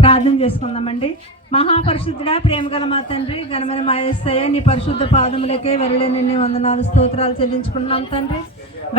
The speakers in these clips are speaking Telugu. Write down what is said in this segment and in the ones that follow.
ప్రార్థన చేసుకుందామండి. మహాపరిశుద్ధుడా, ప్రేమగల మా తండ్రి, ఘనమైన మా యేసయ్య, నీ పరిశుద్ధ పాదములకే వెరలేని వందనాలు స్తోత్రాలు చెల్లించుకుంటున్నాం తండ్రి.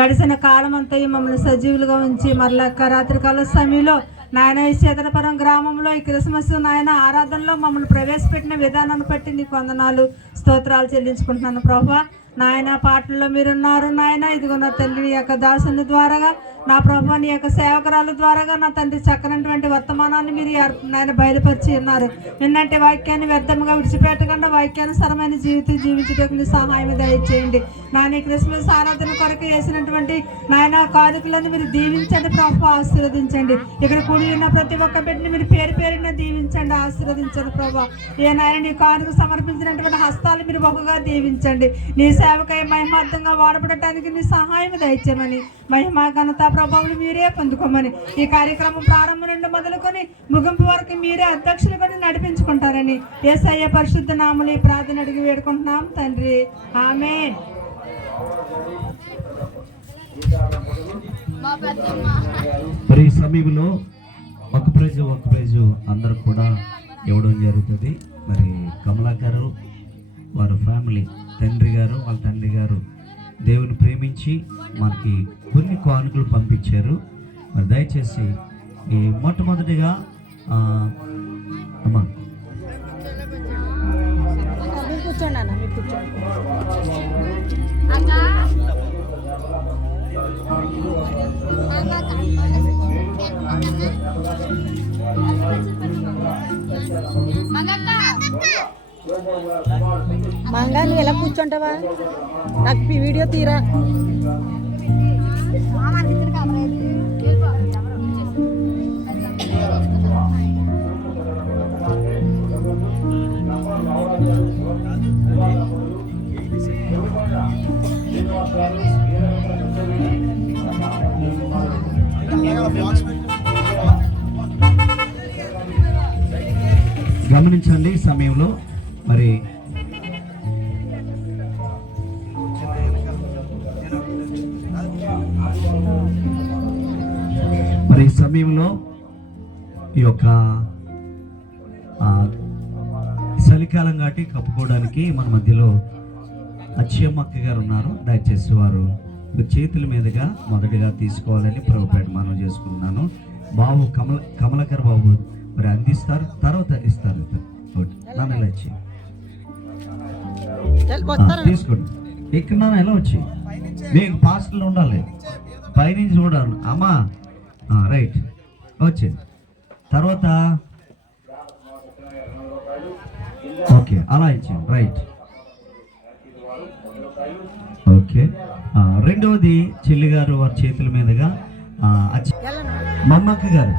గడిచిన కాలం అంతా మమ్మల్ని సజీవులుగా ఉంచి మరలా రాత్రికాల సమయంలో నాయన ఈ శీతలపురం గ్రామంలో ఈ క్రిస్మస్ నాయన ఆరాధనలో మమ్మల్ని ప్రవేశపెట్టిన విధానాన్ని బట్టి నీకు వందనాలు స్తోత్రాలు చెల్లించుకుంటున్నాను ప్రభువా. నాయన పాటల్లో మీరున్నారు నాయన. ఇదిగో నా తండ్రి నీ యొక్క దాసుని ద్వారాగా నా ప్రభు నీ యొక్క సేవకురాల ద్వారాగా నా తండ్రి చక్కనటువంటి వర్తమానాన్ని మీరు నాయన బయలుపరిచి ఉన్నారు. నిన్నటి వాక్యాన్ని వ్యర్థంగా విడిచిపెట్టకుండా వాక్యానుసరమైన జీవితం జీవించడానికి నీ సహాయం దయచేయండి. నాయన క్రిస్మస్ ఆరాధన కొరకు వేసినటువంటి నాయన కానుకలను మీరు దీవించండి ప్రభు, ఆశీర్వదించండి. ఇక్కడ కూడి ఉన్న ప్రతి ఒక్క బిడ్డని మీరు పేరు పేరున దీవించండి, ఆశీర్వదించండి ప్రభు. ఏ నాయన నీ కానుక సమర్పించినటువంటి హస్తాలు మీరు బహుగా దీవించండి. నీ సేవకై మహిమార్థంగా వాడబడటానికి నీ సహాయం దయచేయమని, మహిమ ఘనత ప్రభావం మీరే పొందుకోమని, ఈ కార్యక్రమం ప్రారంభం నుండి మొదలుకొని ముగింపు వరకు మీరే అధ్యక్షులు కూడా నడిపించుకుంటారని యేసయ్య పరిశుద్ధ నామములో ఈ ప్రార్థన అడిగి వేడుకుంటున్నాం తండ్రి, ఆమేన్. మరి ఈ సమయంలో ఒక ప్రైజు అందరూ కూడా ఇవ్వడం జరుగుతుంది. మరి కమలా గారు వారి ఫ్యామిలీ, తండ్రి గారు వాళ్ళ తండ్రి గారు దేవుని ప్రేమించి మనకి కొన్ని కానుకలు పంపించారు. మరి దయచేసి ఈ మొట్టమొదటిగా అమ్మా మంగా నువ్వు ఎలా కూర్చుంటావా? నాకు వీడియో తీరా. గమనించండి ఈ సమయంలో మరి ఈ సమయంలో ఈ యొక్క చలికాలం కాబట్టి కప్పుకోవడానికి మన మధ్యలో అచ్చమ్మక్క గారు ఉన్నారు. దయచేసి వారు చేతుల మీదుగా మొదటిగా తీసుకోవాలని ప్రభుపేట మనం చేసుకుంటున్నాను. బాబు కమలకర్ బాబు మరి అందిస్తారు, తర్వాత ఇస్తారు. నన్ను ఇలా వచ్చి తీసుకోండి. ఇక్కడ నన్ను ఎలా వచ్చి నేను పాస్టర్లో ఉండాలి, పైనుంచి చూడాలి అమ్మా. రైట్, వచ్చే తర్వాత ఓకే అలా ఇచ్చాను. Right, okay. రెండవది చెల్లి గారు వారి చేతుల మీదుగా మమ్మక్క గారు